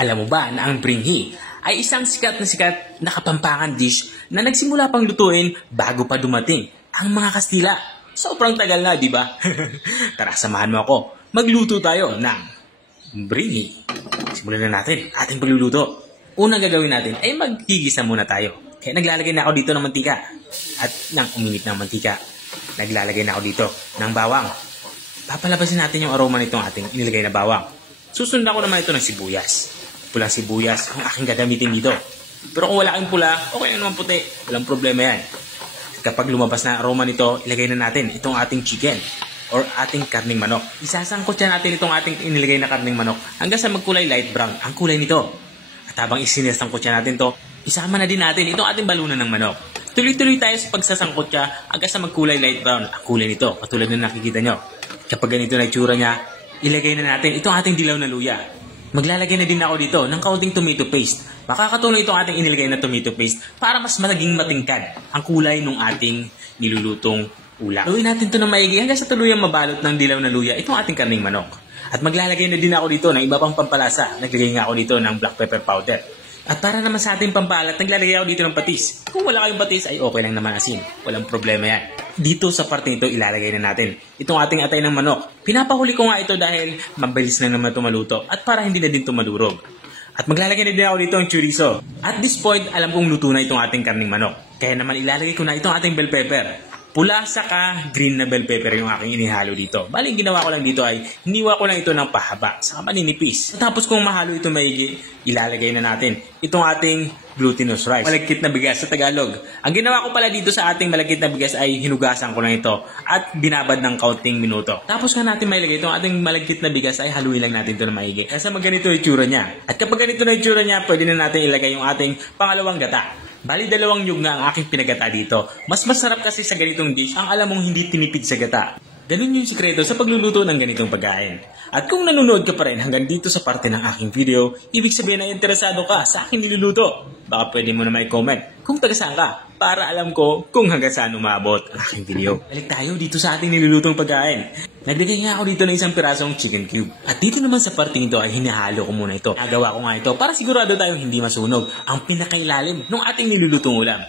Alam mo ba na ang bringhi ay isang sikat na kapampangan dish na nagsimula pang lutuin bago pa dumating ang mga Kastila? Sobrang tagal na, di ba? Tara, samahan mo ako. Magluto tayo ng bringhi. Simulan na natin ating pagluluto. Unang gagawin natin ay magigisa muna tayo. Kaya naglalagay na ako dito ng mantika. At nang uminit ng mantika, naglalagay na ako dito ng bawang. Papalabasin natin yung aroma nitong ating inilagay na bawang. Susunod ako naman ito ng sibuyas. Pulang sibuyas ang aking gagamitin dito. Pero kung wala kang pula, okay naman puti. Walang problema yan. Kapag lumabas na aroma nito, ilagay na natin itong ating chicken or ating karning manok. Isasangkot yan natin itong ating inilagay na karning manok hanggang sa magkulay light brown ang kulay nito. At habang isinasangkot yan natin to, isama na din natin itong ating balunan ng manok. Tuloy-tuloy tayo sa pagsasangkot siya hanggang sa magkulay light brown ang kulay nito, katulad na nakikita nyo. Kapag ganito na itsura niya, ilagay na natin itong ating dilaw na luya. Maglalagay na din ako dito ng kaunting tomato paste. Makakatulong itong ating inilagay na tomato paste para mas maging matingkad ang kulay ng ating nilulutong ulam. Lutuin natin ito ng maigi hanggang sa tuluyang mabalot ng dilaw na luya itong ating karning manok. At maglalagay na din ako dito ng iba pang pampalasa. Naglagay nga ako dito ng black pepper powder. At para naman sa ating pampalat, naglalagay ako dito ng patis. Kung wala kayong patis ay okay lang naman asin. Walang problema yan. Dito sa parte nito ilalagay na natin itong ating atay ng manok. Pinapahuli ko nga ito dahil mabilis na naman ito maluto at para hindi na din ito madurog. At maglalagay na din ako dito ng chorizo. At this point, alam kong luto na itong ating karning manok. Kaya naman ilalagay ko na itong ating bell pepper. Pula saka green na bell pepper yung aking inihalo dito. Bali, ginawa ko lang dito ay hiniwa ko lang ito ng pahaba saka maninipis. Tapos kung mahalo ito maigi, ilalagay na natin itong ating glutinous rice. Malagkit na bigas sa Tagalog. Ang ginawa ko pala dito sa ating malagkit na bigas ay hinugasan ko lang ito at binabad ng kaunting minuto. Tapos nga natin mailagay itong ating malagkit na bigas ay haluin lang natin ito na maigi. Kasi magganito yung itsura niya. At kapag ganito na yung itsura niya, pwede na natin ilagay yung ating pangalawang gata. Bali, 2 nyug na ang aking pinagata dito. Mas masarap kasi sa ganitong dish ang alam mong hindi tinipid sa gata. Ganun yung sikreto sa pagluluto ng ganitong pagkain. At kung nanonood ka pa rin hanggang dito sa parte ng aking video, ibig sabihin na interesado ka sa aking niluluto. Baka pwede mo na may comment kung taga saan ka para alam ko kung hanggang saan umabot ang aking video. Balik tayo dito sa ating nilulutong pagkain. Naglagay nga ako dito ng isang pirasong chicken cube. At dito naman sa parte nito ay hinahalo ko muna ito. Nagawa ko nga ito para sigurado tayong hindi masunog ang pinakailalim ng ating nilulutong ulam.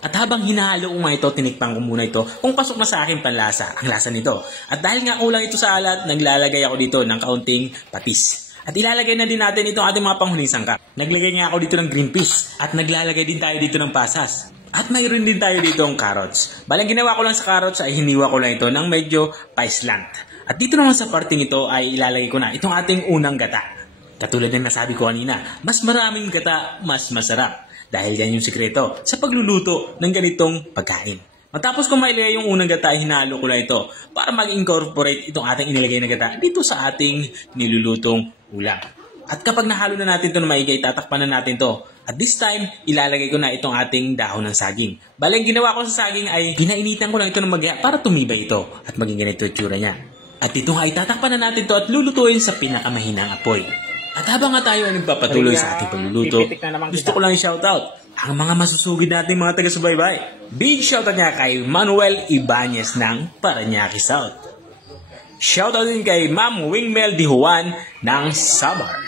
At habang hinahalo ko nga ito, tinikpan ko muna ito kung pasok na sa akin panlasa, ang lasa nito. At dahil nga kulang ito sa alat, naglalagay ako dito ng kaunting patis. At ilalagay na din natin itong ating mga panghuling sangkap. Naglagay nga ako dito ng green peas. At naglalagay din tayo dito ng pasas. At mayroon din tayo dito ng carrots. Balang ginawa ko lang sa carrots ay hiniwa ko lang ito ng medyo paislant. At dito naman sa parte nito ay ilalagay ko na itong ating unang gata. Katulad ng nasabi ko kanina, mas maraming gata, mas masarap. Dahil yan yung sikreto sa pagluluto ng ganitong pagkain. Matapos ko mailagay yung unang gata, hinalo ko na ito para mag-incorporate itong ating inilagay na gata dito sa ating nilulutong ulam. At kapag nahalo na natin ito na maigay, tatakpan na natin to. At this time, ilalagay ko na itong ating dahon ng saging. Bale, ang ginawa ko sa saging ay ginainitan ko lang ito ng magya para tumibay ito at maging ganito yung tsura niya. At ito nga, itatakpan na natin to at lulutuin sa pinakamahinang apoy. At habang nga tayo ay nagpapatuloy sa ating pagluluto, gusto ko lang i-shoutout ang mga masusugid nating mga taga-subaybay. Big shoutout nga kay Manuel Ibanez ng Parañaque South. Shoutout din kay Ma'am Wingmel Di Juan ng Samar.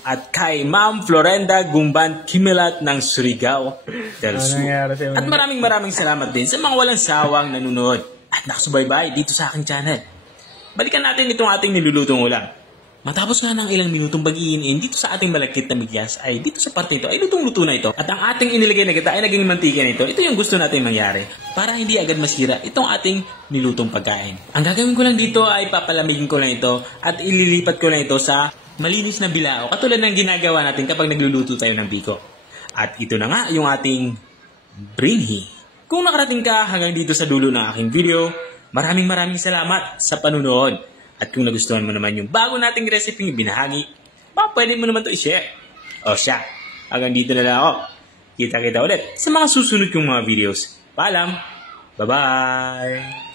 At kay Ma'am Florenda Gumban Kimilat ng Surigao del Sur. At maraming salamat din sa mga walang sawang nanonood at nakasubaybay dito sa aking channel. Balikan natin itong ating nilulutong ulam. Matapos nga ng ilang minutong pag-iin dito sa ating malagkit na bigas ay dito sa parte ito ay lutong-luto na ito. At ang ating inilagay na gata ay naging mantika nito. Ito yung gusto natin mangyari para hindi agad masira itong ating nilutong pagkain. Ang gagawin ko lang dito ay papalamigin ko lang ito at ililipat ko lang ito sa malinis na bilao katulad ng ginagawa natin kapag nagluluto tayo ng biko. At ito na nga yung ating bringhi. Kung nakarating ka hanggang dito sa dulo ng aking video, maraming salamat sa panunood. At kung nagustuhan mo naman yung bago nating recipe binahagi, pwede mo naman ito i-share. O siya, hanggang dito na lang ako. Kita-kita ulit sa mga susunod kong mga videos. Paalam! Bye-bye!